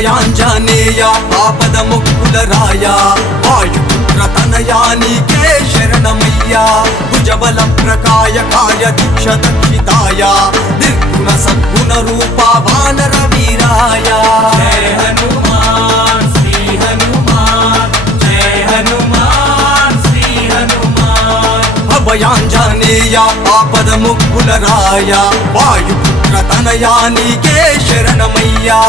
అభయాంజనేయ ఆపద మొక్కుల రాయ వాయుపుత్ర తనయా నీకే శరణమయ్యా భుజబల ప్రకాయ కాయ దీక్ష దక్షితాయ నిర్గుణ సద్గుణ రూప వానర వీరాయ జయ హనుమాన్ శ్రీ హనుమాన్ జయ హనుమాన్ శ్రీ హనుమాన్ అభయాంజనేయ ఆపద మొక్కుల రాయ వాయుపుత్ర తనయా నీకే శరణమయ్యా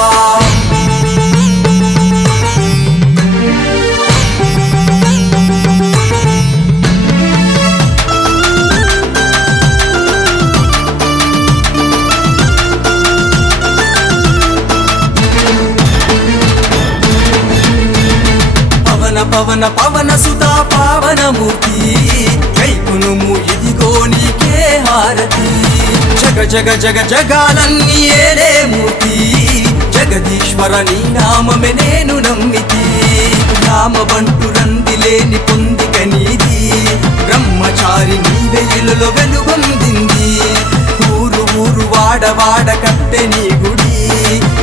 పవన పవన సుతా పావనమూర్తి కైకునుము ఇదిగో నీకే హారతి జగ జగ జగ జగాలన్నీ ఏలే మూర్తి జగదీశ్వర నీ నామమే నేను నమ్మితి నామబంటు రందిలేని పొందిక నీది బ్రహ్మచారి నీ వెలుగులో వెలుగొందింది ఊరు ఊరు వాడ కట్టె నీ గుడి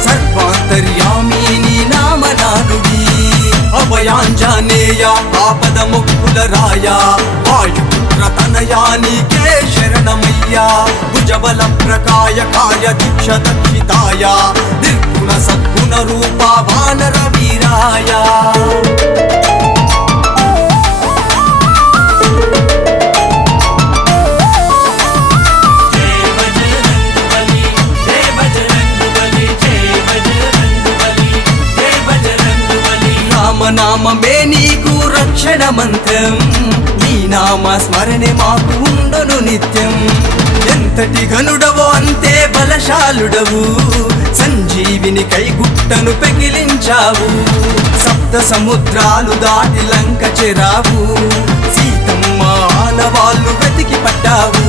సర్వాంతర్యామి నీ నామనానుడి అభయాంజనేయ ఆపద మొక్కుల రాయ వాయుపుత్ర తనయా నీకే శరణమయ్యా భుజబల ప్రకాయ కాయ దీక్ష దక్షితాయ నిర్గుణ సద్గుణ రూప వానర వీరాయ నామమే నీకు రక్షణ మంత్రం నీ నామ స్మరణే మాకు ఉండును నిత్యం ఎంతటి ఘనుడవో అంతే బలశాలుడవు సంజీవిని కైగుట్టను పెకిలించావు సప్త సముద్రాలు దాటి లంక చెరావు సీతమ్మ ఆనవాళ్ళు వెతికి పట్టావు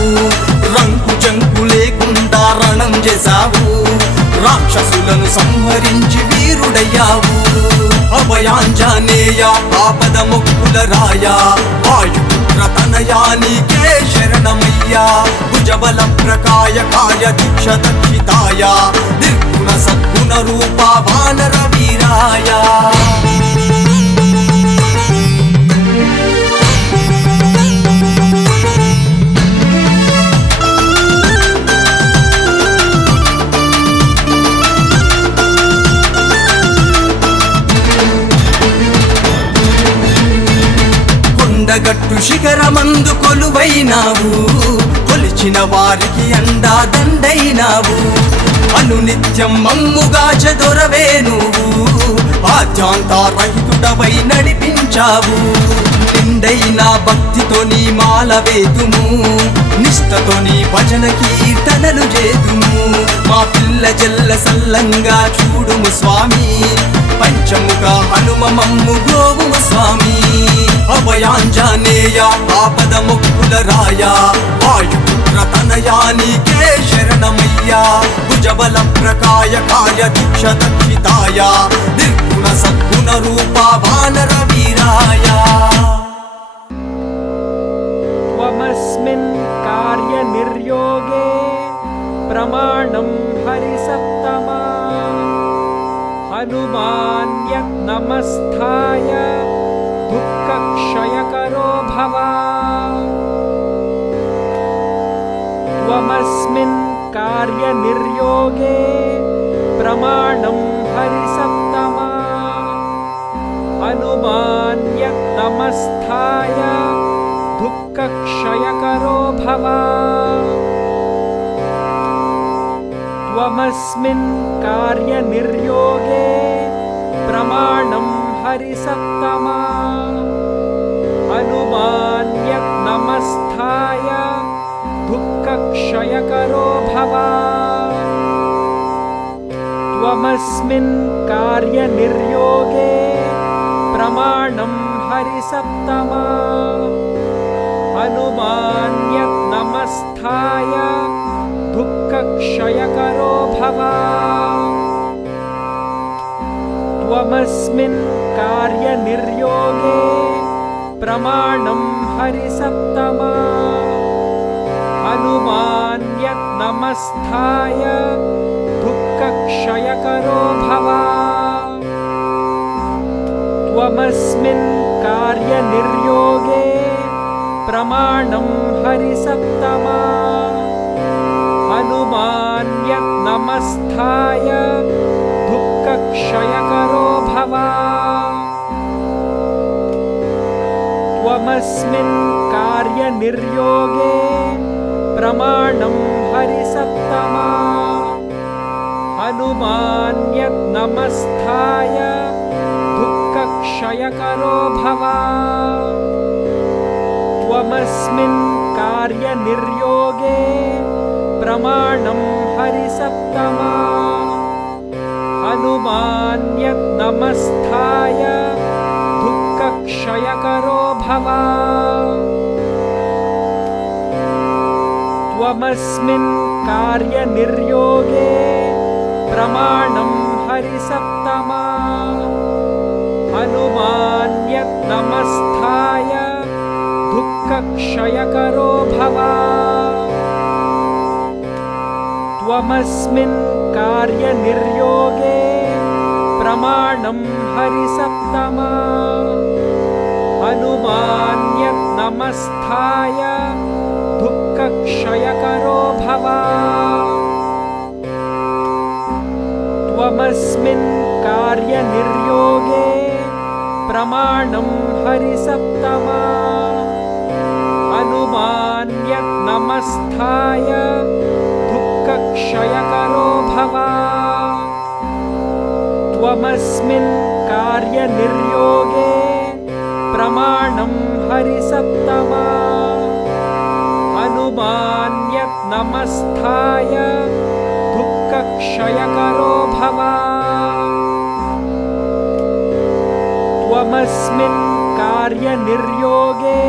రంకు జంకు లేకుండా రణం చేశావు రాక్షసులను సంహరించి వీరుడయ్యావు అభయాంజనేయ ఆపద మొక్కుల రాయ వాయుపుత్ర తనయా నీకే శరణమయ్యా భుజబల ప్రకాయ కాయ దీక్ష దక్షితాయ నిర్గుణ సద్గుణ రూప వానర వీరాయ గట్టు శిఖరమందు కొలువైనావు కొలిచిన వారికి అండా దండైనావు అనునిత్యం మమ్ముగా చెదొరవే నువ్వు ఆద్యాంతారహితుడవై నడిపించావు నిండైన భక్తితో నీ మాల వేతుము నిష్టతో నీ భజన కీర్తనలు చేతుము మా పిల్ల జల్ల సల్లంగా చూడుము స్వామి పంచముఖ హనుమ మమ్ము గోవుము స్వామి అభయాంజనేయ ఆపద మొక్కుల రాయ వాయుపుత్ర తనయా నీకే శరణమయ్యా భుజబల ప్రకాయ కాయ దీక్ష దక్షితాయ నిర్గుణ సద్గుణ రూప వానర వీరాయ త్వమస్మిన్ కార్య నిర్యోగే ప్రమాణం హరిసప్తమా హనుమాన్యత్ నమస్థాయ దుఃఖక్షయకరో భవ త్వమస్మిన్ కార్య నిర్యోగే ప్రమాణం హరిసప్తమా హనుమాన్యత్ నమస్థాయ దుఃఖక్షయకరో భవ త్వమస్మిన్ కార్య నిర్యోగే ప్రమాణం హరిసప్తమా హనుమాన్యత్ నమస్థాయ దుఃఖక్షయకరో భవ త్వమస్మిన్ కార్య నిర్యోగే ప్రమాణం హరిసప్తమా హనుమాన్యత్ నమస్థాయ దుఃఖక్షయకరో భవ త్వమస్మిన్ కార్య నిర్యోగే ప్రమాణం హరిసప్తమా హనుమాన్యత్ నమస్థాయ దుఃఖక్షయకరో భవ त्वमस्मिन् कार्यनिर्योगे प्रमाणं हरिसप्तमा हनुमान्यत्नमस्थाय दुःखक्षयकरो भव त्वमस्मिन् कार्यनिर्योगे प्रमाणं हरिसप्तमा हनुमान्यत्नमस्थाय दुःखक्षयकरो भव त्वमस्मिन् कार्यनिर्योगे प्रमाणं हरिसप्तमा हनुमान्यत्नमस्थाय दुःखक्षयकरो भव त्वमस्मिन् कार्यनिर्योगे प्रमाणं हरिसप्तमा हनुमान्यत्नमस्थाय दुःखक्षयकरो भव त्वमस्मिन् कार्यनिर्योगे प्रमाणं हरिसप्तमा हनुमान्यत्नमस्थाय दुःखक्षयकरो भव त्वमस्मिन् कार्यनिर्योगे प्रमाणं हरिसप्तमा हनुमान्यत्नमस्थाय दुःखक्षयकरो भव त्वमस्मिन् कार्यनिर्योगे प्रमाणं हरिसप्तमा हनुमान्यत्नमस्थाय दुःखक्षयकरो भव त्वमस्मिन् कार्यनिर्योगे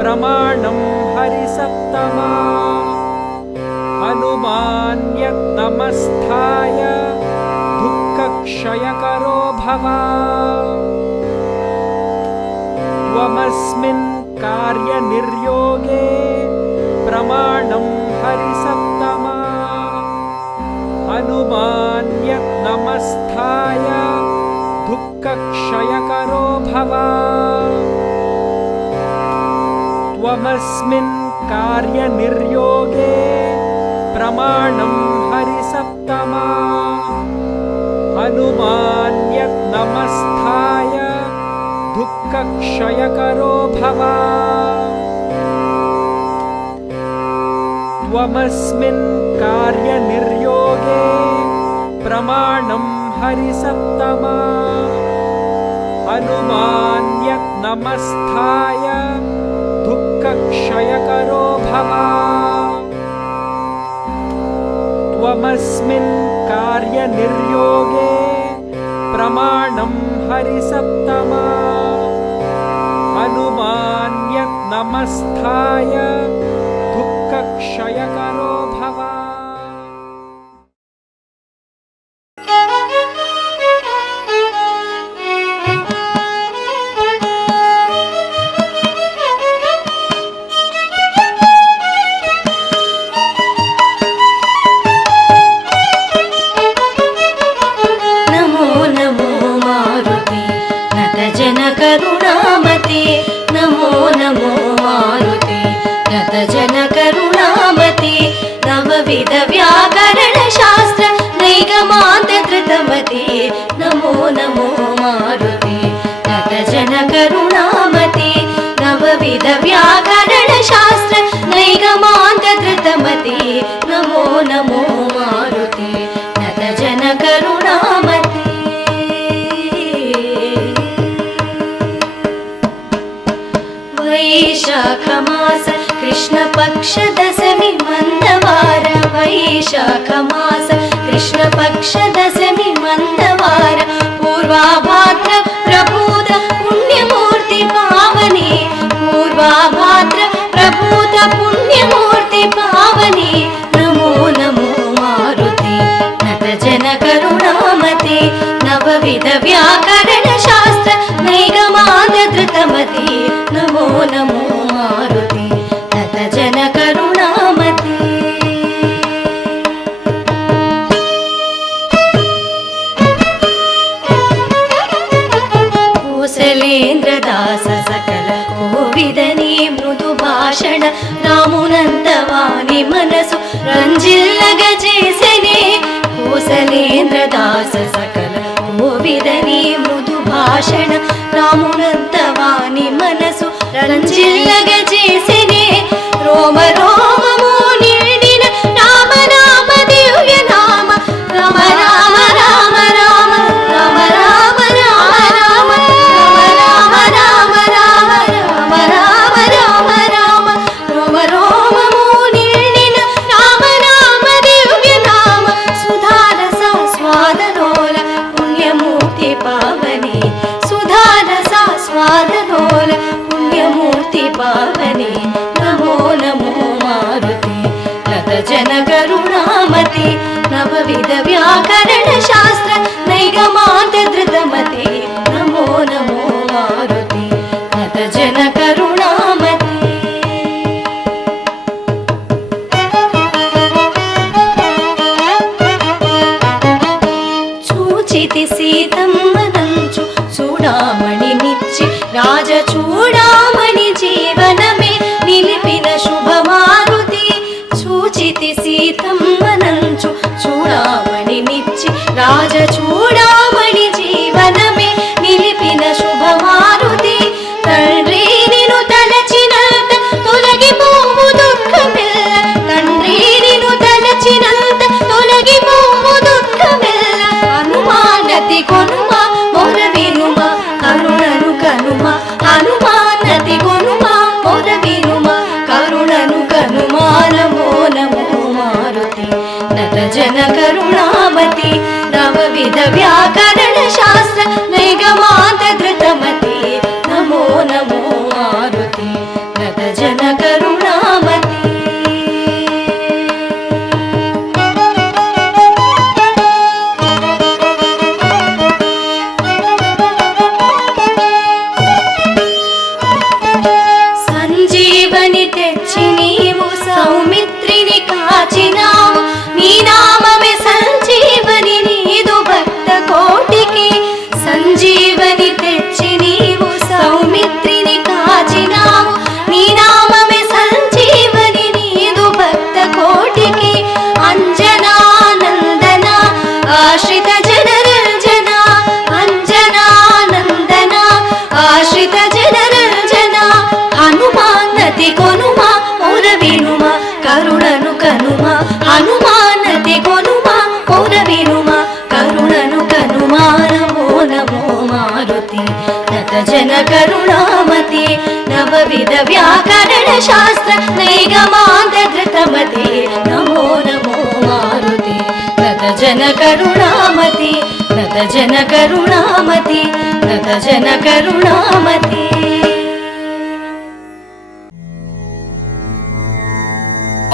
प्रमाणं हरिसप्तमा हनुमान्यत्नमस्थाय दुःखक्षयकरो भव त्वमस्मिन् कार्यनिर्योगे प्रमाणं हरिसप्तमा हनुमान्यत्नमस्थाय दुःखक्षयकरो भव त्वमस्मिन् कार्यनिर्योगे प्रमाणं हरिसप्तमा हनुमान्यत्नमस्थाय दुःखक्षयकरो भव त्वमस्मिन् कार्यनिर्योगे प्रमाणं हरिसप्तमा हनुमान्यत्नमस्थाय दुःखक्षयकरो भव त्वमस्मिन् कार्यनिर्योगे प्रमाणं हरिसप्तमा हनुमान्यत्नमस्थाय दुःखक्षयकरो भव नमो नमो मारुते नतजन करुणामते नवविध व्याकरण शास्त्र नैगमान्त धृतमते नमो नमो मारुते नतजन करुणामते नवविध व्याकरण शास्त्र नैगमान्त धृतमते नमो नमो मारुते नतजन करुणामते वैशाखमास कृष्णपक्ष दशमी मंदवार वैशाखमास कृष्णपक्ष दशमी मंदवार पूर्वाभाद्र प्रभूत पुण्यमूर्ति पावनी पूर्वाभाद्र प्रभूत पुण्यमूर्ति पावनी नमो नमो मारुते नतजन करुणामते नवविध व्याकरण शास्त्र नैगमान्त धृतमते नमो नमो मारुते नतजन करुणामते విలాస సకల కోవిదని మృదు భాషణ రామునంత వాని మనసు రంజిల్లగ చేసినే రోమ రోమము నిండిన రామ రామ దివ్య నామ రామ రామ రామ రామ రామ రామ రామ రామ రామ రామ రామ రామ రామ రామ రామ రోమ రోమము నిండిన రామ రామ దివ్య నామ సుధారస స్వాదనోల పుణ్యమూర్తి పావని సుధారస స్వాదనోల పుణ్యమూర్తి పావని నమో నమో మారుతి లత జన కరుణామతి నవవిధ వ్యాకరణ శాస్త్ర నైగమాంత ధృతమతి నమో నమో మారుతి లత జన కరుణామతి చూచితి సీతమ్మనంచు చూడామణి నిచ్చి రాజ చూడామణి జీవనమే నిలిపిన శుభమారుతి చూచితి సీతమ్మనంచు చూడామణి నిచ్చి రాజ చూడామణి జీవనమే నిలిపిన శుభమారుతి తండ్రి నిను తలచినంత తొలగిపోవు దుఃఖమెల్ల తండ్రి నిను తలచినంత తొలగిపోవు దుఃఖమెల్ల హనుమానతి కొనుమా మొర వినుమా కరుణను కనుమా హనుమానతి కొనుమా మొర వినుమా కరుణను కనుమా నమో నమో మారుతి నత జన కరుణామతి నవవిధ వ్యాకరణ శాస్త్ర నైగమాంత ధృతమతి నమో నమో మారుతి నత జన కరుణామతి సంజీవని తెచ్చి నీవు సౌమిత్రిని కాచినావు నీ నామమే సంజీవని నీదు భక్త కోటికి సంజీవని తెచ్చి నీవు సౌమిత్రిని కాచినావు నీ నామమే సంజీవని నీదు భక్త కోటికి అంజనానందన ఆశ్రిత జనరంజన అంజనానందన ఆశ్రిత జనరంజన హనుమానతి కొనుమా మొర వినుమా కరుణను కనుమా హనుమానతి కొనుమా మొర వినుమా కరుణను కనుమా నమో నమో మారుతి నత జన కరుణామతి నవవిధ వ్యాకరణ శాస్త్ర నైగమాంత ధృతమతి నమో నమో మారుతి నత జన కరుణామతి నత జన కరుణామతి నత జన కరుణామతి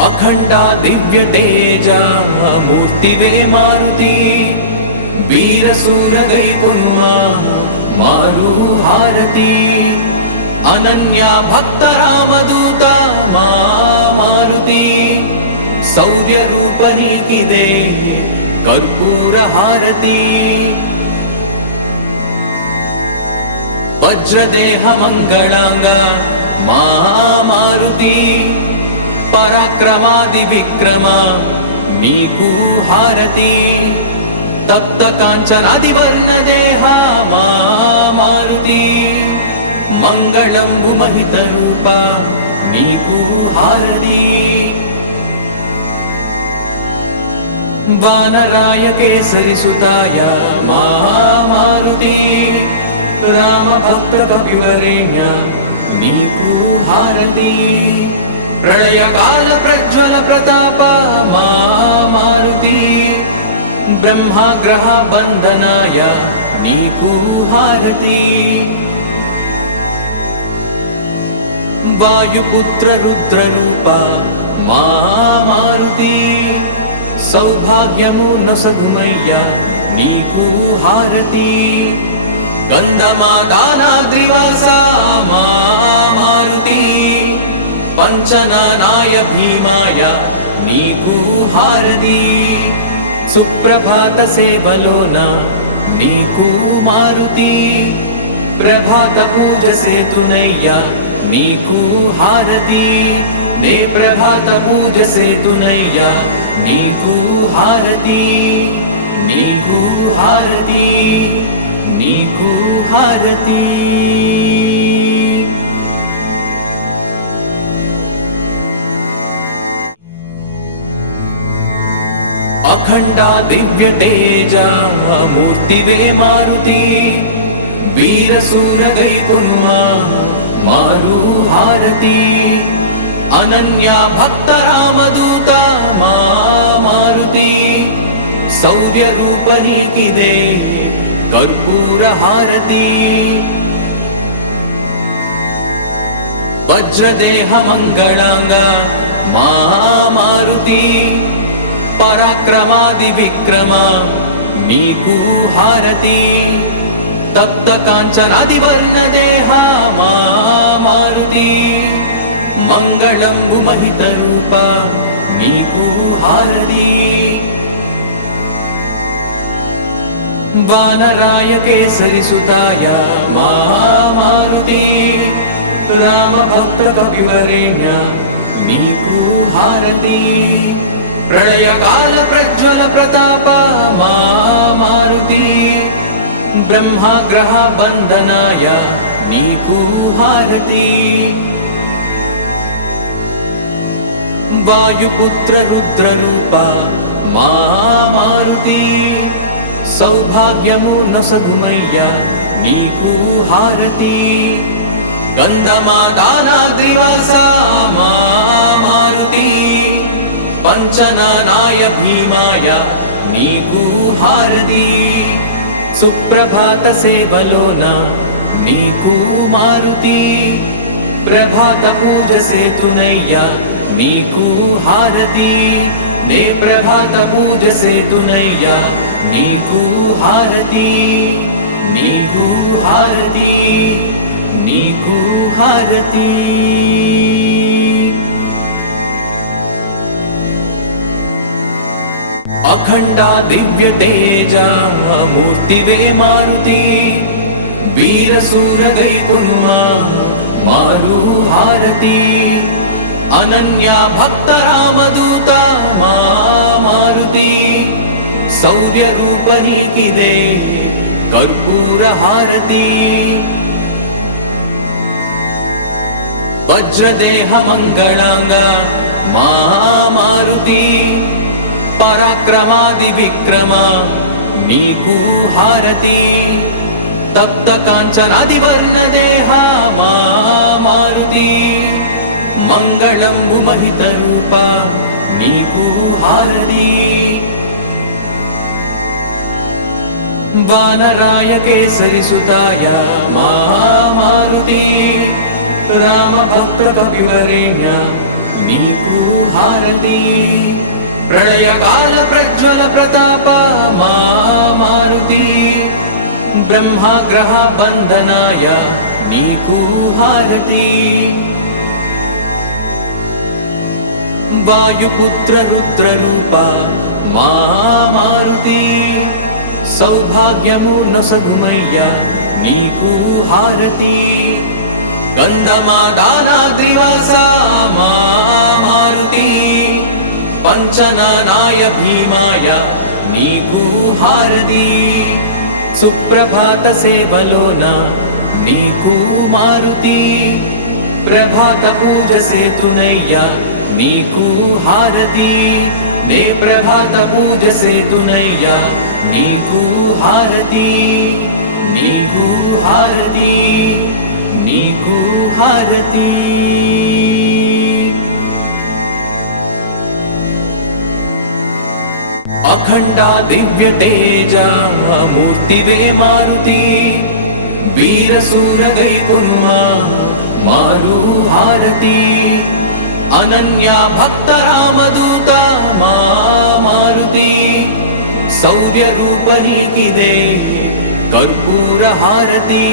అఖండ దివ్య తేజ మూర్తివే మారుతి వీరసూర గైపునుమా మారు హారతి అనన్య భక్త రామదూత మా మారుతి శౌర్య రూపనీకిదే కర్పూర హారతి వజ్రదేహ మంగళాంగ మా మారుతి పరాక్రమాది విక్రమ నీకు హారతి తప్త కాంచనాది వర్ణ దేహ మా మారుతి మంగళంబు మహిత రూప నీకు హారతి వానరాయ కేసరి సుతాయ మా మారుతి రామ భక్త కపివరేణ్య నీకు హారతి ప్రళయకాల ప్రజ్వల ప్రతాప మా మారుతి బ్రహ్మగ్రహ బంధనాయ నీకు హారతి వాయుపుత్ర రుద్ర రూప మా మారుతి సౌభాగ్యము నొసగుమయ్య నీకు హారతి గంధమాదానాద్రివాస మా మారుతి పంచనానాయ భీమాయ నీకు హారతి సుప్రభాత సేవలోన నీకు మారుతి ప్రభాత పూజ సేతునయ్య నీకు హారతి నే ప్రభాత పూజ సేతునయ్య నీకు హారతి నీకు హారతి, నీకు హారతి. అఖండ దివ్య తేజ మూర్తివే మారుతి, వీరసూర గైకొనుమా మారు హారతి. అనన్య భక్త రామదూత మా మారుతి, శౌర్య రూప నీకిదే కర్పూర హారతి. వజ్రదేహ మంగళాంగ మా మారుతి, పరాక్రమాది విక్రమ నీకు హారతి. తప్త కాంచనాది వర్ణ దేహ మా మారుతి, మంగళంబు మహిత రూప నీకు హారతి. వానరాయ కేసరి సుతాయ మా మారుతి, రామ భక్త కవివరేణ్య నీకు హారతి. ప్రళయ కాల ప్రజ్వల ప్రతాప మా మారుతి, బ్రహ్మగ్రహ బంధనాయ నీకు హారతి. వాయుపుత్ర రుద్ర రూప మా మారుతి, సౌభాగ్యము నొసగుమయ్య నీకు హారతి. గంధమాదానాద్రివాస మా మారుతి, పంచనానాయ భీమాయ నీకు హారతి. సుప్రభాత సేవలోన నీకు మారుతి, ప్రభాత పూజ సేతునయ్య నీకు హారతి. నే ప్రభాత పూజ సేతునయ్య నీకు హారతి, నీకు హారతి, నీకు హారతి. అఖండ దివ్య తేజ మూర్తివే మారుతి, వీరసూర గైకొనుమా మారు హారతి. అనన్య భక్త రామదూత మా మారుతి, శౌర్య రూప నీకిదే కర్పూర హారతి. వజ్రదేహ మంగళాంగ మా మారుతి, పరాక్రమాది విక్రమ నీకు హారతి. తప్త కాంచనాది వర్ణ దేహ మా మారుతి, మంగళంబు మహిత రూప నీకు హారతి. వానరాయ కేసరి సుతాయ మా మారుతి, రామ భక్త కవివరేణ్య నీకు హారతి. ప్రళయ కాల ప్రజ్వల ప్రతాప మా మారుతి, బ్రహ్మగ్రహ బంధనాయ నీకు హారతి. వాయుపుత్ర రుద్ర రూప మా మారుతి, సౌభాగ్యము నొసగుమయ్య నీకు హారతి. గంధమాదానాద్రివాస మా మారుతి, పంచనానాయ భీమాయ నీకు హారతి. సుప్రభాత సేవలోన నీకు మారుతి, ప్రభాత పూజ సేతునయ్య నీకు హారతి. నే ప్రభాత పూజ సేతునయ్య నీకు హారతి, నీకు హారతి, నీకు హారతి. అఖండ దివ్య తేజ మూర్తివే మారుతి, వీరసూర గైకొనుమా మారు హారతి. అనన్య భక్త రామదూత మా మారుతి, శౌర్య రూప నీకిదే కర్పూర హారతి.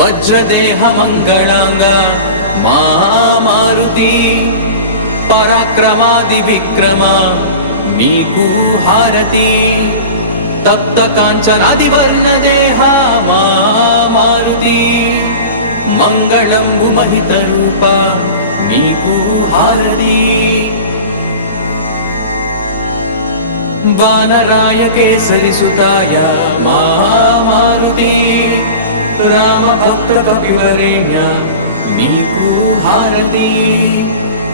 వజ్రదేహ మంగళాంగ మా మారుతి, పరాక్రమాది విక్రమ నీకు హారతి. తప్త కాంచనాది వర్ణ దేహ మా మారుతి, మంగళంబు మహిత రూప నీకు హారతి. వానరాయ కేసరి సుతాయ మారుతి రామ భక్త కపివరేణ్య నీకు హారతి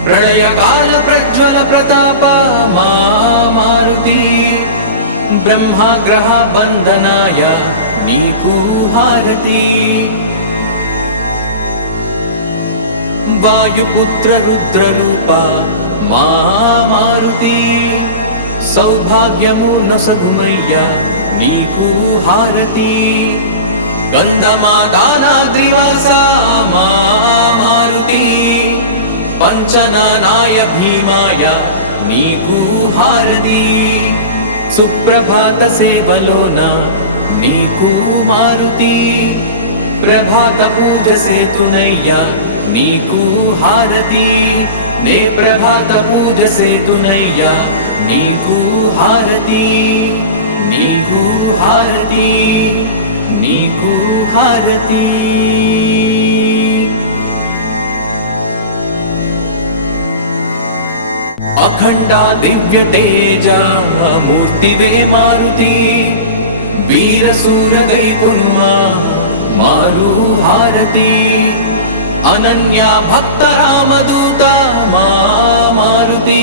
ప్రళయకాల ప్రజ్వల ప్రతాప మారుతి బ్రహ్మాగ్రహ బంధనాయ నీకు హారతి వాయుపుత్ర రుద్ర రూప మారుతి సౌభాగ్యమూర్ణ సగుమయ్య నీకు హారతి గంధమాదానాద్రివాస మారుతి పంచనానాయ భీమాయ నీకు హారతి సుప్రభాత సేవలోన నీకు మారుతి ప్రభాత పూజ సేతునయ్య నీకు హారతి నే ప్రభాత పూజ సేతునయ్య నీకు హారతి నీకు హారతి నీకు హారతి అఖండ దివ్య తేజ మూర్తివే మారుతి వీరసూర గైకునుమా మారు హారతి అనన్య భక్త రామదూత మారుతి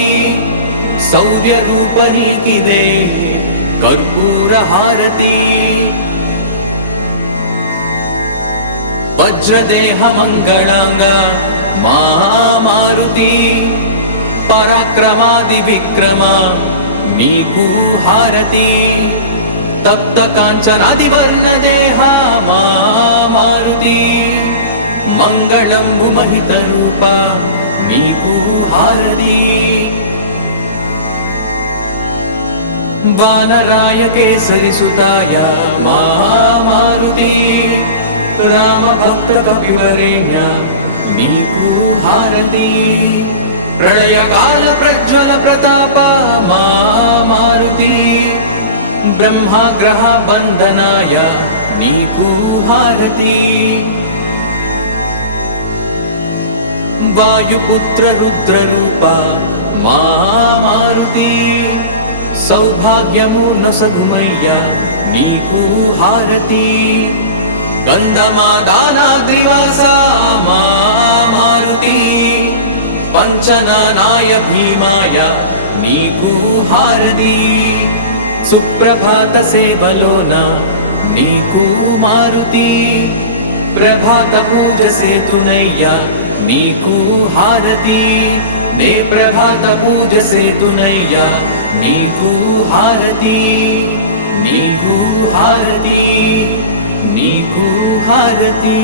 శౌర్య రూప నీకిదే కర్పూర హారతి వజ్రదేహ మంగళాంగ మారుతి పరాక్రమాది విక్రమ నీకు హారతి తప్త కాంచనాది వర్ణ దేహ మారుతి మంగళంబు మహిత రూప నీకు హారతి వానరాయ కేసరి సుతాయ మారుతి రామ భక్త కపివరేణ్య నీకు హారతి ప్రళయకాల ప్రజ్వల ప్రతాప మారుతి బ్రహ్మాగ్రహ బంధనాయ నీకు హారతి వాయుపుత్ర రుద్ర రూప మారుతి సౌభాగ్యమూర్ణ సగుమయ్య నీకు హారతి గంధమాదానాద్రివాస మారుతి పంచనానాయ భీమాయ నీకు హారతి సుప్రభాత సేవలోన నీకు మారుతి ప్రభాత పూజ సేతునయ్య నీకు హారతి నే ప్రభాత పూజ సేతునయ్య నీకు హారతి నీకు హారతి నీకు హారతి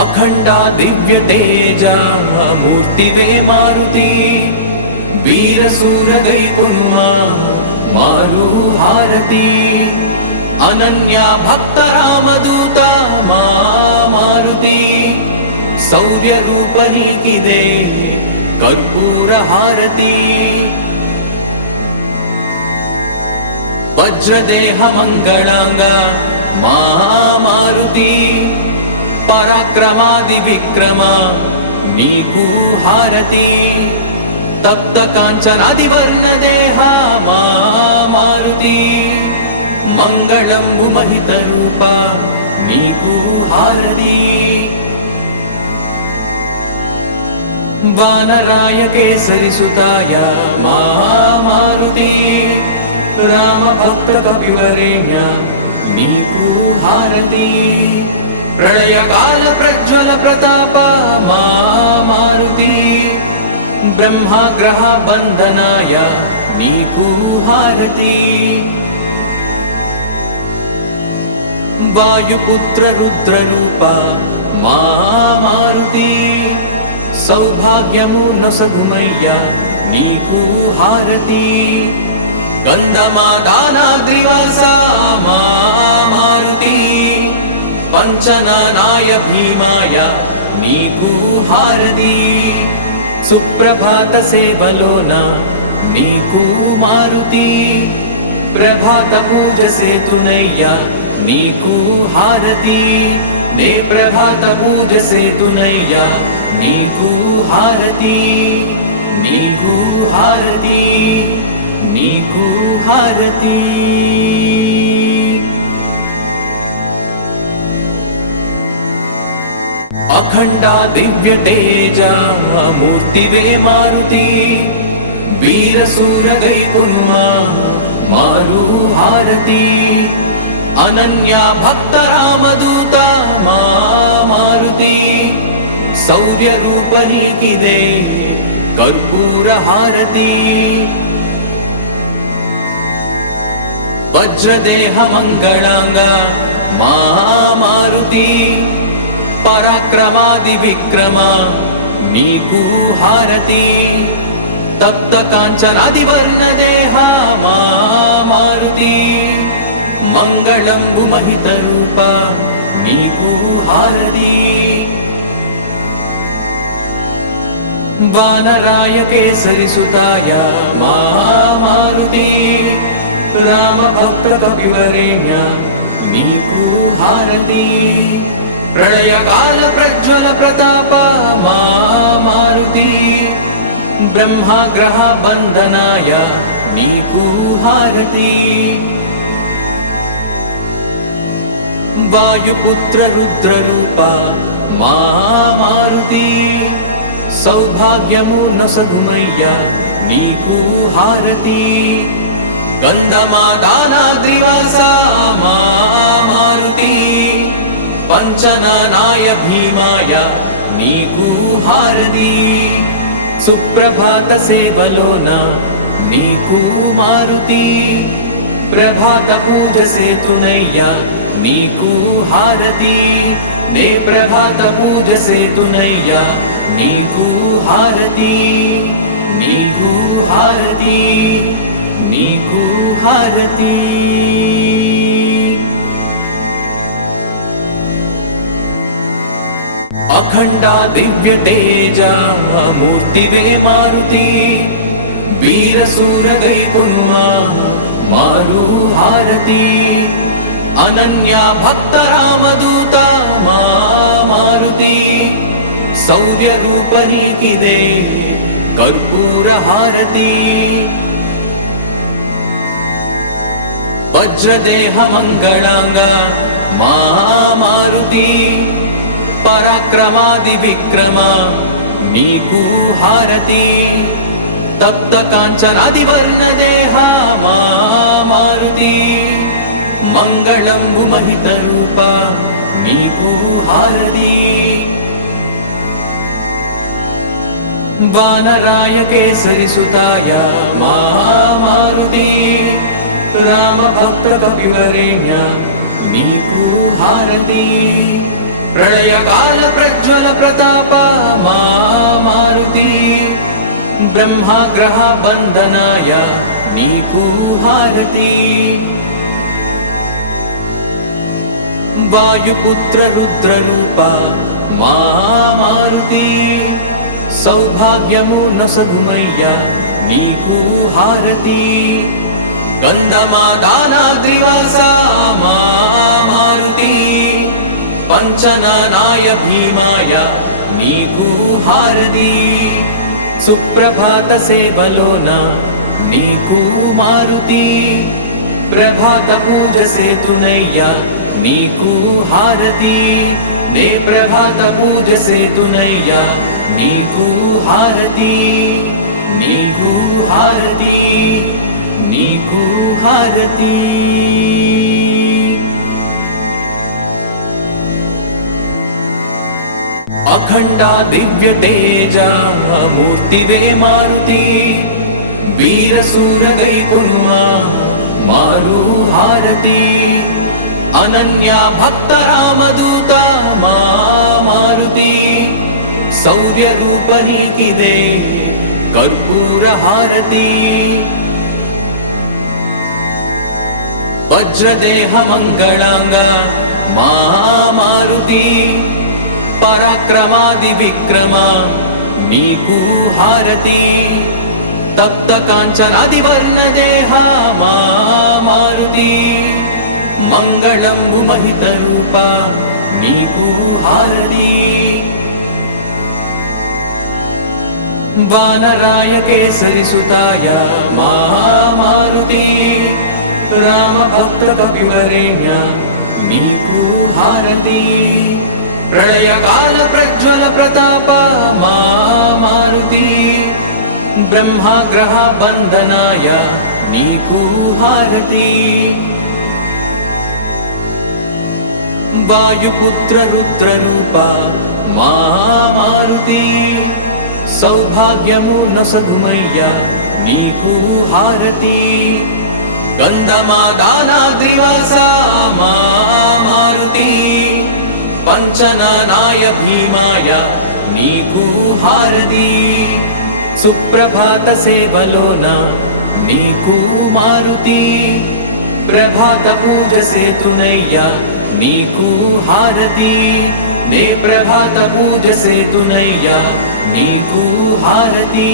అఖండ దివ్య తేజ మూర్తివే మారుతి వీరసూర గైకునుమా మారు హారతి అనన్య భక్త రామదూత మారుతి శౌర్య రూప నీకిదే కర్పూర హారతి వజ్రదేహ మంగళాంగ మారుతి పరాక్రమాది విక్రమ నీకు హారతి తప్త కాంచనాది వర్ణ దేహ మారుతి మంగళంబు మహిత రూప నీకు హారతి వానరాయ కేసరి సుతాయ మారుతి రామ భక్త కపివరేణ్య నీకు హారతి ప్రళయకాల ప్రజ్వల ప్రతాప మారుతి బ్రహ్మాగ్రహ బంధనాయ నీకు హారతి వాయుపుత్ర రుద్ర రూప మారుతి సౌభాగ్యమూర్ణ సగుమయ్య నీకు హారతి గంధమాదానాద్రివాస మారుతి పంచనానాయ భీమాయ నీకు హారతి సుప్రభాత సేవలోన నీకు మారుతి ప్రభాత పూజ సేతునయ్య నీకు హారతి నే ప్రభాత పూజ సేతునయ్యా నీకు హారతి నీకు హారతి నీకు హారతి అఖండ దివ్య తేజ మూర్తివే మారుతి వీర శూర గై పునుమా మారు హారతి అనన్య భక్త రామదూత మా మారుతి శౌర్య రూప నీకిదే కర్పూర హారతి వజ్రదేహ మంగళాంగ మా మారుతి పరాక్రమాది విక్రమ నీకు హారతి తప్త కాంచనాది వర్ణ దేహ మా మారుతి మంగళంబు మహిత రూప నీకు హారతి వానరాయ కేసరి సుతాయ మా మారుతి రామ భక్త కపివరేణ్య నీకు హారతి ప్రళయకాల ప్రజ్వల ప్రతాప మా మారుతి బ్రహ్మగ్రహ బంధనాయ నీకు హారతి వాయుపుత్ర రుద్ర రూప మా మారుతి సౌభాగ్యము నొసగుమయ్యా నీకు హారతి గంధమాదానాద్రివాస మా మారుతి పంచనానాయ భీమాయ నీకు హారతి సుప్రభాత సేవలోన నీకు మారుతి ప్రభాత పూజ సేతునయ్యా నీకు హారతి నే ప్రభాత పూజ సేతునయ్యా నీకు హారతి నీకు హారతి నీకు హారతి అఖండ దివ్య తేజ మూర్తివే మారుతి వీర శూర గై పునుమా మారు హారతి అనన్య భక్త రామదూత మా మారుతి శౌర్య రూప నీకిదే కర్పూర హారతి వజ్రదేహ మంగళాంగ మా మారుతి పరాక్రమాది విక్రమ నీకు హారతి తప్త కాంచనాది వర్ణ దేహ మా మారుతి మంగళంబు మహిత రూప నీకు హారతి వానరాయ కేసరి సుతాయ మా మారుతి రామ భక్త కపివరేణ్య నీకు హారతి ప్రళయకాల ప్రజ్వల ప్రతాప మా మారుతి బ్రహ్మగ్రహ బంధనాయ నీకు హారతి వాయుపుత్ర రుద్ర రూప మా మారుతి సౌభాగ్యము నొసగుమయ్యా నీకు హారతి గంధమాదానాద్రివాస మా మారుతి పంచనానాయ భీమాయ నీకు హారతి సుప్రభాత సేవలోన నీకు మారుతి ప్రభాత పూజ సేతునయ్యా నీకు హారతి నే ప్రభాత పూజ సేతునయ్యా నీకు హారతి నీకు హారతి నీకు హారతి అఖండ దివ్య తేజ మూర్తివే మారుతి వీర శూర గై పునుమా మారు హారతి అనన్య భక్త రామదూత మా మారుతి శౌర్య రూప నీకిదే కర్పూర హారతి వజ్రదేహ మంగళాంగ మా మారుతి పరాక్రమాది విక్రమ నీకు హారతి తప్త కాంచనాది వర్ణ దేహ మా మారుతి మంగళంబు మహిత రూప నీకు హారతి. వానరాయ కేసరి సుతాయ మారుతి రామభక్త కపివరేణ్య నీకు హారతి. ప్రళయకాల ప్రజ్వల ప్రతాప మారుతి బ్రహ్మాగ్రహ బంధనాయ నీకు హారతి. వాయుపుత్ర రుద్ర రూప మారుతి సౌభాగ్యము నొసగుమయ్య నీకు హారతి. గంధమాదానాద్రివాస మారుతి పంచనానాయ భీమాయ నీకు హారతి. సుప్రభాత సేవలోన నీకు మారుతి ప్రభాత పూజ సేతునయ్య నీకు హారతి. నే ప్రభాత పూజ సేతునయ్య నీకు హారతి.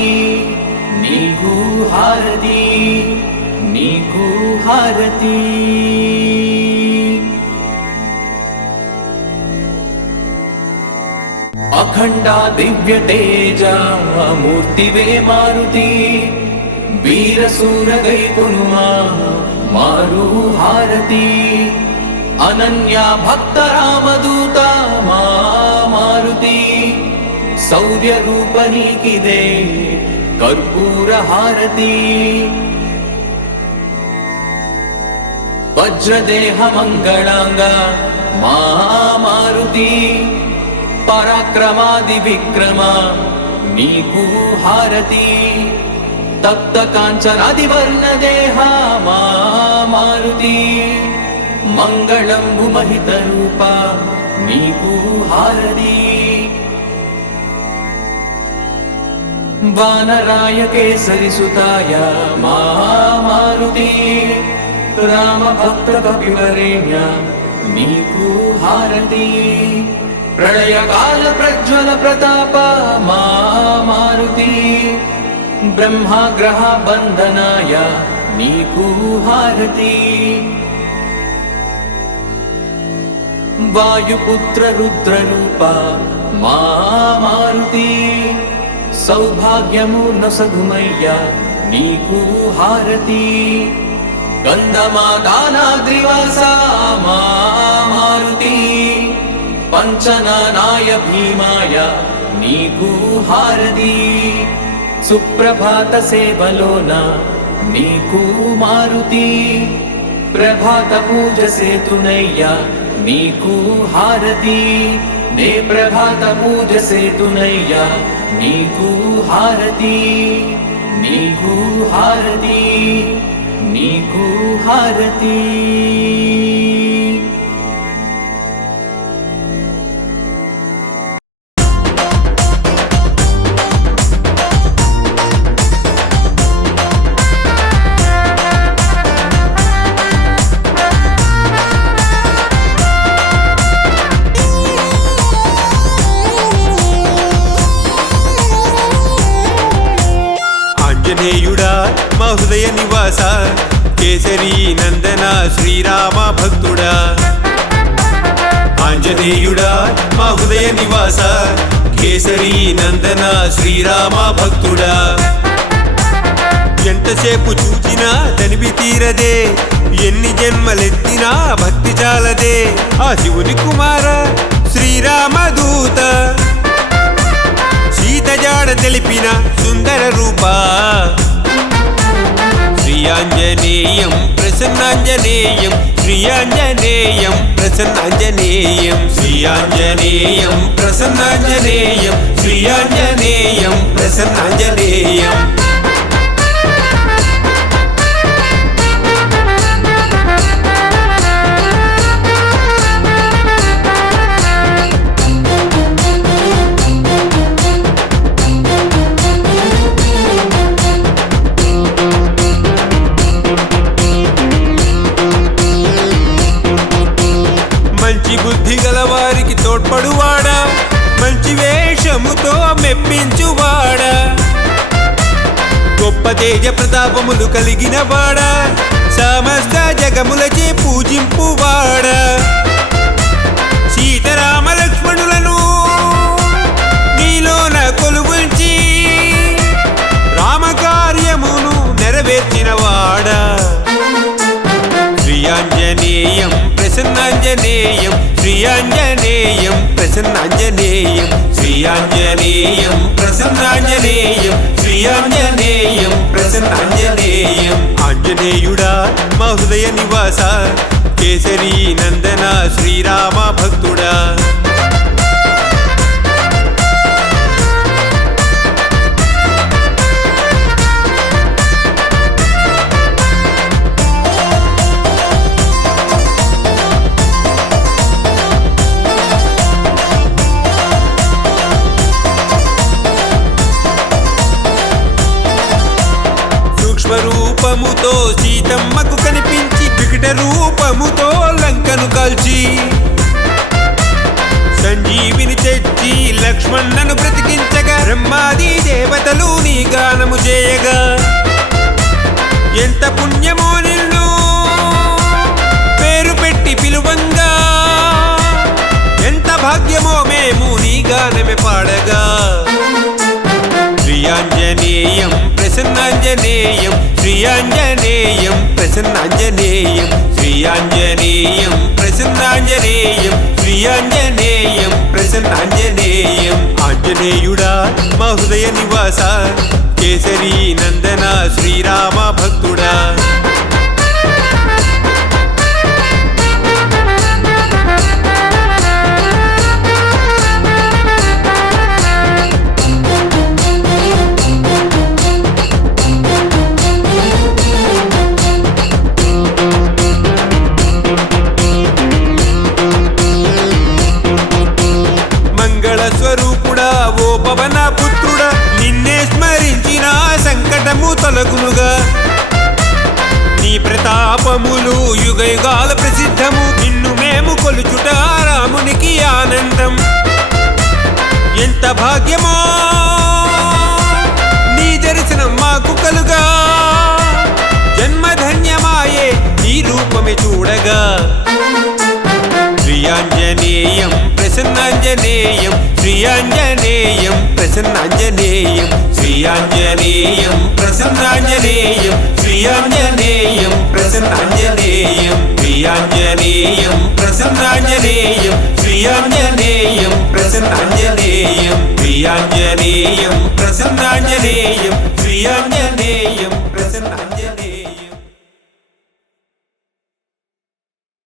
నీకు హారతి. నీకు హారతి. అఖండ దివ్య తేజ మూర్తివే మారుతి వీరసూర గైకునుమా మారు హారతి. అనన్య భక్త రామదూత మారుతి శౌర్య రూప నీకిదే కర్పూర హారతి. వజ్రదేహ మంగళాంగ మారుతి పరాక్రమాది విక్రమ నీకు హారతి. తప్త కాంచనాది వర్ణ దేహ మారుతి మంగళంబు మహిత రూప నీకు హారతి. వానరాయ కేసరి సుతాయ మారుతి రామభక్త కపివరేణ్య నీకు హారతి. ప్రళయకాల ప్రజ్వల ప్రతాప మారుతి బ్రహ్మాగ్రహ బంధనాయ నీకు హారతి. వాయుపుత్ర రుద్ర రూప మారుతి సౌభాగ్యము నొసగుమయ్య నీకు హారతి. గంధమాదానాద్రివాస మారుతి పంచనానాయ భీమాయ నీకు హారతి. సుప్రభాత సేవలోన నీకు మారుతి ప్రభాత పూజ సేతునయ్య నీకు హారతి. నే ప్రభాత పూజ సేతునయ్య నీకు హారతి. నీకు హారతి. నీకు హారతి. ఆంజనేయుడా మా హృదయ నివాస కేసరి నందన శ్రీరామ భక్తుడా. ఆంజనేయుడా మా హృదయ నివాస కేసరి నందన శ్రీరామ భక్తుడా. ఎంతసేపు చూచినా తనివి తీరదే ఎన్ని జన్మలెత్తినా భక్తి చాలదే. ఆ శివుని కుమార శ్రీరామదూత సీత జాడ తెలిపిన సుందర రూప. శ్రీయాంజనేయం ప్రసన్నాంజనేయం శ్రీయాంజనేయం ప్రసన్నాంజనేయం శ్రీయాంజనేయం ప్రసన్నాంజనేయం శ్రీయాంజనేయం ప్రసన్నాంజనేయం. మంచి బుద్ధి గలవారికి తోడ్పడువాడా మంచి వేషముతో మెప్పించువాడా. గొప్ప తేజ ప్రతాపములు కలిగిన వాడా సమస్త జగములచే పూజింపువాడా. సీతర ప్రసన్నాంజనేయం శ్రీయాంజనేయం ప్రసన్నాంజనేయం శ్రీయాంజనేయం ప్రసన్నాంజనేయం శ్రీయాంజనేయం ప్రసన్నాంజనేయం ఆంజనేయుడా మా హృదయ నివాస కేసరి నందన శ్రీరామ భక్తుడా రూపముతో సీతమ్మకు కనిపించి వికట రూపముతో లంకను కాల్చి సంజీవిని తెచ్చి లక్ష్మణ్ణను బ్రతికించగా బ్రహ్మాది దేవతలు నీ గానము చేయగా ఎంత పుణ్యమో నిన్ను పేరు పెట్టి పిలువంగా ఎంత భాగ్యమో మేము నీ గానమే పాడగా శ్రీయాంజనేయం ప్రసన్నాంజనేయం శ్రీయాంజనేయం ప్రసన్నాంజనేయం శ్రీయాంజనేయం ప్రసన్నాంజనేయం శ్రీయాంజనేయం ప్రసన్నాంజనేయం ఆంజనేయుడా మా హృదయ నివాస కేసరి నందన శ్రీరామ భక్తుడా స్వరూపుడా ఓ పవన పుత్రుడా నిన్నే స్మరించిన సంకటము తొలగునుగా నీ ప్రతాపములు యుగ యుగాల ప్రసిద్ధము నిన్ను మేము కొలుచుట రామునికి ఆనందం ఎంత భాగ్యమో నీ దర్శనం మాకు కలుగా జన్మధన్యమాయే నీ రూపమే చూడగా శ్రీయాంజనేయం ప్రసన్నాంజనేయం శ్రీయాంజనేయం ప్రసన్నాంజనేయం శ్రీయాంజనేయం ప్రసన్నాంజనేయం శ్రీయాంజనేయం ప్రసన్నాంజనేయం శ్రీయాంజనేయం ప్రసన్నాంజనేయం శ్రీయాంజనేయం ప్రసన్నాంజనేయం శ్రీయాంజనేయం ప్రసన్నాంజనేయం శ్రీయాంజనేయం